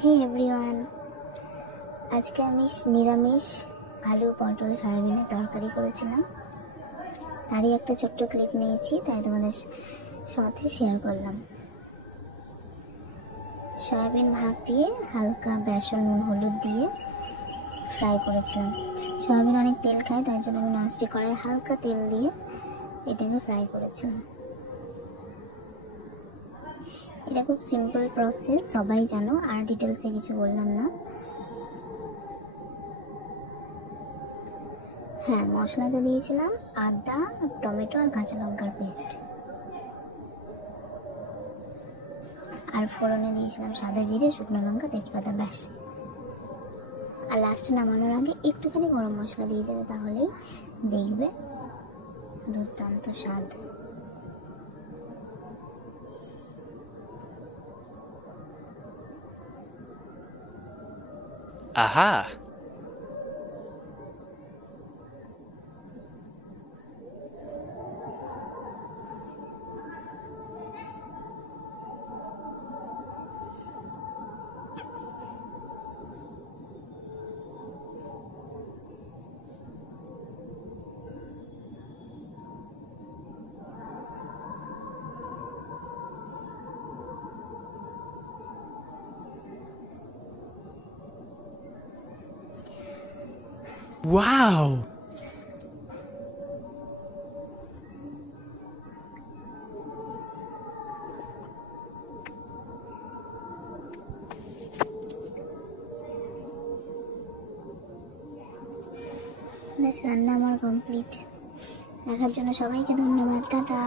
হে everyone, আজকে আমি নিরামিষ আলু পটল সয়াবিনের তরকারি করেছিলাম। তারই একটা ছোট্ট ক্লিপ নিয়েছি, তাই তোমাদের সাথে শেয়ার করলাম। সয়াবিন ভাপিয়ে হালকা বেসন নুন হলুদ দিয়ে ফ্রাই করেছিলাম। সয়াবিন অনেক তেল খায়, তাই জন্য আমি ননস্টিক কড়াইয়ে হালকা তেল দিয়ে এটাকে ফ্রাই করেছিলাম। এটা খুব সিম্পল প্রসেস, সবাই জানো, আর ডিটেলসে কিছু বললাম না। হ্যাঁ, মশলাতে দিয়েছিলাম আদা, টমেটো আর কাঁচা লঙ্কার পেস্ট, আর ফোড়নে দিয়েছিলাম সাদা জিরে, শুকনো লঙ্কা, তেজপাতা, ব্যাস। আর লাস্টে নামানোর আগে একটুখানি গরম মশলা দিয়ে দেবে, তাহলেই দেখবে দুর্দান্ত স্বাদ। আহা! Wow! ব্যাস, রান্না আমার কমপ্লিট। দেখার জন্য সবাইকে ধন্যবাদ। টাটা।